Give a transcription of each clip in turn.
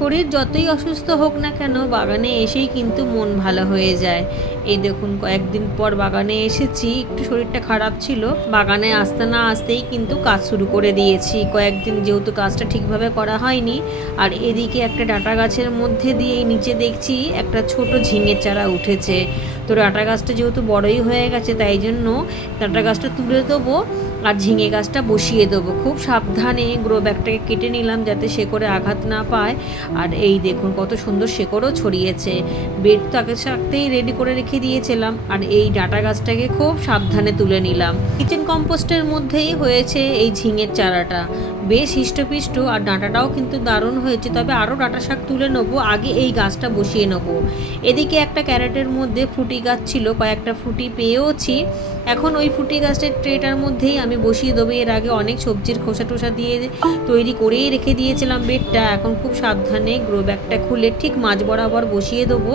শরীর যতই অসুস্থ হোক না কেন বাগানে এসেই কিন্তু মন ভালো হয়ে যায়। এই দেখুন কয়েকদিন পর বাগানে এসেছি, একটু শরীরটা খারাপ ছিল, বাগানে আসতে না আসতেই কিন্তু কাজ শুরু করে দিয়েছি। কয়েকদিন যেহেতু কাজটা ঠিকভাবে করা হয়নি, আর এদিকে একটা ডাঁটা গাছের মধ্যে দিয়ে নিচে দেখছি একটা ছোট ঝিঙের চারা উঠেছে। তো ডাঁটা গাছটা যেহেতু বড়ই হয়ে গেছে তাই জন্য ডাঁটা গাছটা তুলে দেবো আর ঝিঙে গাছটা বসিয়ে দেবো। খুব সাবধানে গ্রো ব্যাগটাকে কেটে নিলাম যাতে শেকড়ে আঘাত না পায়। আর এই দেখুন কত সুন্দর শেকড়ও ছড়িয়েছে। বেড তো আগে থাকতেই রেডি করে রেখে দিয়েছিলাম, আর এই ডাঁটা গাছটাকে খুব সাবধানে তুলে নিলাম। কিচেন কম্পোস্টের মধ্যেই হয়েছে এই ঝিঙের চারাটা, বেশ হিষ্টপিষ্ট, আর ডাঁটাটাও কিন্তু দারুণ হয়েছে। তবে আরও ডাঁটা শাক তুলে নেবো, আগে এই গাছটা বসিয়ে নেবো। এদিকে একটা ক্যারেটের মধ্যে ফ্রুটি গাছ ছিল, কয়েকটা ফ্রুটি পেয়েওছি। এখন ওই ফ্রুটি গাছের ট্রেটার মধ্যেই আমি বসিয়ে দেবো। এর আগে অনেক সবজির খোসা টোসা দিয়ে তৈরি করেই রেখে দিয়েছিলাম বেডটা। এখন খুব সাবধানে গ্রো ব্যাগটা খুলে ঠিক মাঝ বরাবর বসিয়ে দেবো,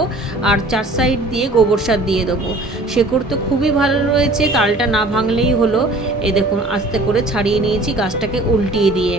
আর চার সাইড দিয়ে গোবর সার দিয়ে দেবো। শেকড় তো খুবই ভালো রয়েছে, তালটা না ভাঙলেই হলো। এই দেখুন আস্তে করে ছাড়িয়ে নিয়েছি গাছটাকে উল্টিয়ে দিয়ে।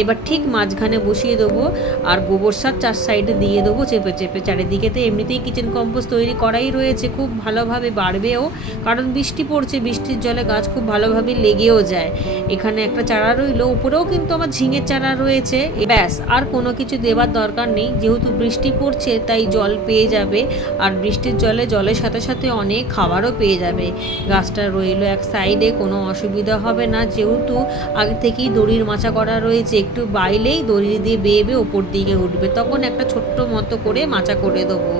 এবার ঠিক মাঝখানে বসিয়ে দেবো, আর গোবর সার চার সাইডে দিয়ে দেবো চেপে চেপে। চারিদিকে তো এমনিতেই কিচেন কম্পোস্ট তৈরি করাই রয়েছে, খুব ভালোভাবে বাড়বেও, কারণ বৃষ্টি পড়ছে, বৃষ্টির জলে গাছ খুব ভালোভাবে লেগেও যায়। এখানে একটা চারা রইলো, উপরেও কিন্তু আমার ঝিঙের চারা রয়েছে। ব্যাস, আর কোনো কিছু দেবার দরকার নেই, যেহেতু বৃষ্টি পড়ছে তাই জল পেয়ে যাবে, আর বৃষ্টির জলের সাথে সাথে অনেক খাবারও পেয়ে যাবে। গাছটা রইলো এক সাইডে, কোনো অসুবিধা হবে না, যেহেতু আগে থেকেই দড়ির মাচা করা রয়েছে। একটু বাইলেই দড়ি দিয়ে বেয়ে বেয়ে ওপর দিকে উঠবে, তখন একটা ছোট্ট মতো করে মাচা করে দেবো।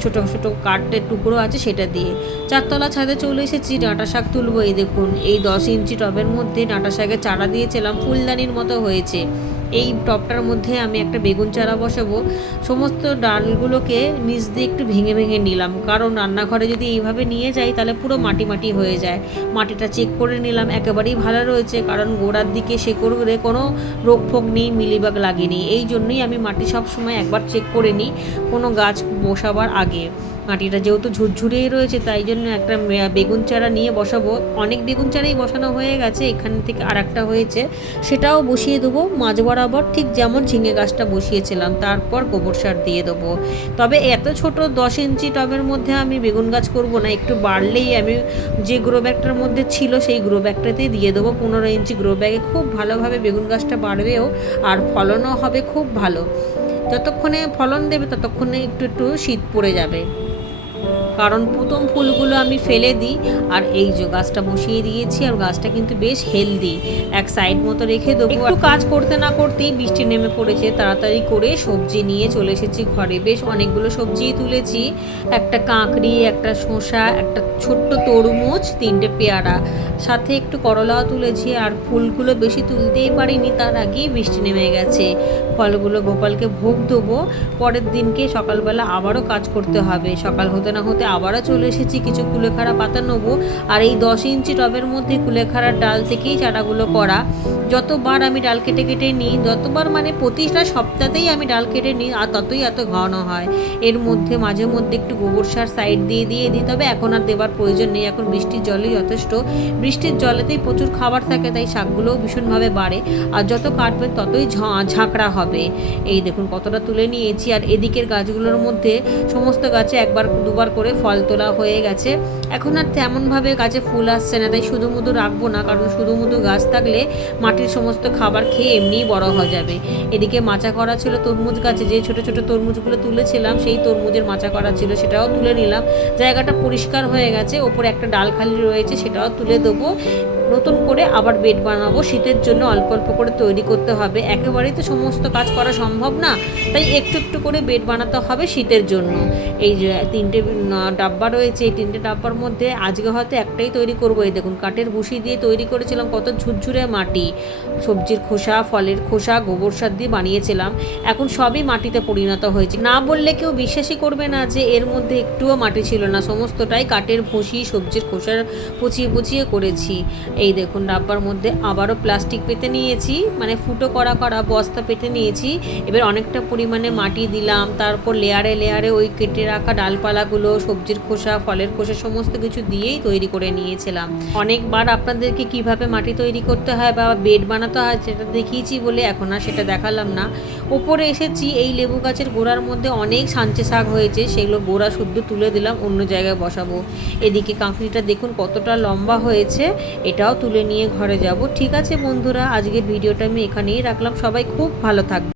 ছোটো ছোটো কাঠের টুকরো আছে সেটা দিয়ে। চারতলা ছাদে চলে এসেছি, ডাঁটা শাক তুলবো। এই দেখুন এই 10 ইঞ্চি টবের মধ্যে ডাঁটা শাকের চারা দিয়েছিলাম, ফুলদানির মতো হয়েছে। এই টবটার মধ্যে আমি একটা বেগুন চারা বসাবো। সমস্ত ডালগুলোকে নিচ দিয়ে একটু ভেঙে ভেঙে নিলাম, কারণ রান্নাঘরে যদি এইভাবে নিয়ে যাই তাহলে পুরো মাটি মাটি হয়ে যায়। মাটিটা চেক করে নিলাম, একেবারেই ভালো রয়েছে, কারণ গোড়ার দিকে শেকড়ে কোনো রোগ ফোগ নেই, মিলিবাগ লাগেনি। এই জন্যই আমি মাটি সব সময় একবার চেক করে নিই কোনো গাছ বসাবার আগে। মাটিটা যেহেতু ঝুরঝুরেই রয়েছে তাই জন্য একটা বেগুন চারা নিয়ে বসাবো। অনেক বেগুন চারাই বসানো হয়ে গেছে, এখান থেকে আর একটা হয়েছে, সেটাও বসিয়ে দেবো মাঝ বরাবর, ঠিক যেমন ঝিঙে গাছটা বসিয়েছিলাম। তারপর গোবর সার দিয়ে দেবো। তবে এত ছোট 10 ইঞ্চি টবের মধ্যে আমি বেগুন গাছ করব না, একটু বাড়লেই আমি যে গ্রো ব্যাগটার মধ্যে ছিল সেই গ্রো ব্যাগটাতেই দিয়ে দেবো। 15 ইঞ্চি গ্রো ব্যাগে খুব ভালোভাবে বেগুন গাছটা বাড়বেও, আর ফলনও হবে খুব ভালো। যতক্ষণে ফলন দেবে ততক্ষণে একটু একটু শীত পড়ে যাবে, কারণ প্রথম ফুলগুলো আমি ফেলে দিই। আর এই যে গাছটা বসিয়ে দিয়েছি, আর গাছটা কিন্তু বেশ হেলদি। এক সাইড মতো রেখে দেবো। একটু কাজ করতে না করতেই বৃষ্টি নেমে পড়েছে, তাড়াতাড়ি করে সবজি নিয়ে চলে এসেছি ঘরে। বেশ অনেকগুলো সবজিই তুলেছি, একটা কাঁকড়ি, একটা শসা, একটা ছোট্ট তরমুজ, 3টে পেয়ারা, সাথে একটু করলাও তুলেছি। আর ফুলগুলো বেশি তুলতেই পারিনি, তার আগেই বৃষ্টি নেমে গেছে। ফলগুলো গোপালকে ভোগ দেবো, পরের দিনকে সকালবেলা আবারও কাজ করতে হবে। সকাল হতে না হতে আবারও চলে এসেছি, কিছু কুলেখাড়া পাতা নেবো। আর এই 10 ইঞ্চি টবের মধ্যে কুলেখাড়ার ডাল থেকেই চারাগুলো করা। যতবার আমি ডাল কেটে কেটে নিই, যতবার মানে প্রতিটা সপ্তাহতেই আমি ডাল কেটে নিই, আর ততই এত ঘন হয়। এর মধ্যে মাঝে মধ্যে একটু গোবর সার সাইড দিয়ে দিই, তবে এখন আর দেবার প্রয়োজন নেই, এখন বৃষ্টির জলেই যথেষ্ট। বৃষ্টির জলেতেই প্রচুর খাবার থাকে, তাই শাকগুলোও ভীষণভাবে বাড়ে, আর যত কাটবেন ততই ঝাঁকড়া হবে। এই দেখুন কতটা তুলে নিয়েছি। আর এদিকের গাছগুলোর মধ্যে সমস্ত গাছে একবার দুবার করে ফল তোলা হয়ে গেছে। এখন আর তেমনভাবে গাছে ফুল আসছে না, তাই শুধু মুধু রাখবো না, কারণ শুধু মুধু গাছ থাকলে মাটির সমস্ত খাবার খেয়ে এমনিই বড় হয়ে যাবে। এদিকে মাচা করা ছিল তরমুজ গাছে, যে ছোট ছোট তরমুজগুলো তুলেছিলাম সেই তরমুজের মাচা করা ছিল, সেটাও তুলে নিলাম। জায়গাটা পরিষ্কার হয়ে গেছে, ওপরে একটা ডাল খালি রয়েছে, সেটাও তুলে দেবো। নতুন করে আবার বেড বানাবো, শীতের জন্য অল্প অল্প করে তৈরি করতে হবে, একেবারেই তো সমস্ত কাজ করা সম্ভব না, তাই একটু একটু করে বেড বানাতে হবে শীতের জন্য। এই যে 3টে ডাব্বা রয়েছে, এই 3টে ডাব্বার মধ্যে আজকে হয়তো একটাই তৈরি করবো। এই দেখুন কাঠের ভুসি দিয়ে তৈরি করেছিলাম, কত ঝুরঝুরে মাটি, সবজির খোসা, ফলের খোসা, গোবর সার দিয়ে বানিয়েছিলাম। এখন সবই মাটিতে পরিণত হয়েছে, না বললে কেউ বিশ্বাসই করবে না যে এর মধ্যে একটুও মাটি ছিল না, সমস্তটাই কাঠের ভুসি, সবজির খোসার পুচিয়ে পুচিয়ে করেছি। এই দেখুন ডাব্বার মধ্যে আবারও প্লাস্টিক পেতে নিয়েছি, মানে ফুটো করা করা বস্তা পেতে নিয়েছি। এবার অনেকটা পরিমাণে মাটি দিলাম, তারপর লেয়ারে লেয়ারে ওই কেটে রাখা ডালপালাগুলো, সবজির খোসা, ফলের খোসা সমস্ত কিছু দিয়েই তৈরি করে নিয়েছিলাম। অনেকবার আপনাদেরকে কিভাবে মাটি তৈরি করতে হয় বা বেড বানাতে হয় সেটা দেখিয়েছি বলে এখন আর সেটা দেখালাম না। ওপরে এসেছি, এই লেবু গাছের গোড়ার মধ্যে অনেক সাঞ্চে শাক হয়েছে, সেগুলো গোড়া শুদ্ধ তুলে দিলাম, অন্য জায়গায় বসাবো। এদিকে কাঁকড়িটা দেখুন কতটা লম্বা হয়েছে, এটাও তুলে নিয়ে ঘরে যাব। ঠিক আছে বন্ধুরা, আজকের ভিডিওটা আমি এখানেই রাখলাম। সবাই খুব ভালো থাকবে।